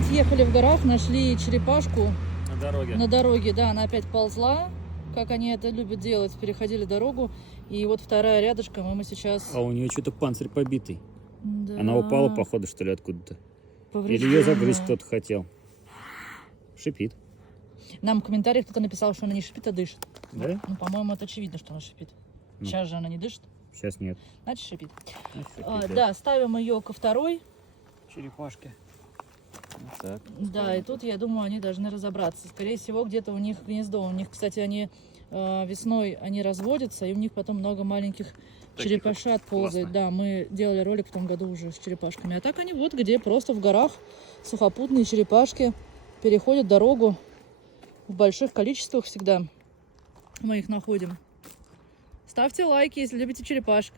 опять ехали в горах, нашли черепашку. На дороге. На дороге, да, она опять ползла, как они это любят делать, переходили дорогу. И вот вторая рядышком, и мы сейчас... А у нее что-то панцирь побитый. Да. Она упала, походу, что ли, откуда-то. Или Поврежденная. ее загрызть кто-то хотел. Шипит. Нам в комментариях кто-то написал, что она не шипит, а дышит. Да? Ну, по-моему, это очевидно, что она шипит. Ну. Сейчас же она не дышит, Сейчас нет. значит шипит. Шипит, Да, ставим ее ко второй. Черепашки. Вот так. Да, и тут, я думаю, они должны разобраться. Скорее всего, где-то у них гнездо. У них, кстати, они весной они разводятся, и у них потом много маленьких черепашат ползает. Классно. Да, мы делали ролик в том году уже с черепашками. А так они вот где просто в горах сухопутные черепашки переходят дорогу в больших количествах всегда. Мы их находим. Ставьте лайки, если любите черепашек.